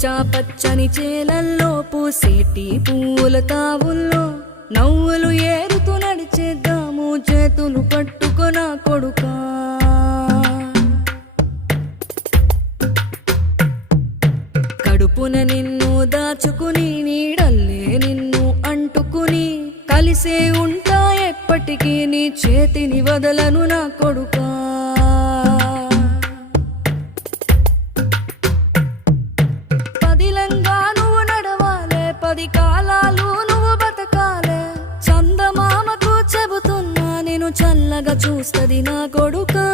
పచ్చా పచ్చని చేలల్లో పూసేటి పూల తావుల్లో నవ్వులు ఏరుతూ నడిచేద్దాము చేతులు పట్టుకొన కొడుకా. కడుపున నిన్ను దాచుకుని నీడల్లే నిన్ను అంటుకుని కలిసే ఉంటా ఎప్పటికీ నీ చేతిని వదలను నా కొడుకా. పదిలంగా నువ్వు నడవాలే, 10 కాలాలు నువ్వు బతకాలే. చందమామకు చెబుతున్నా నేను చల్లగా చూస్తది నా కొడుకా.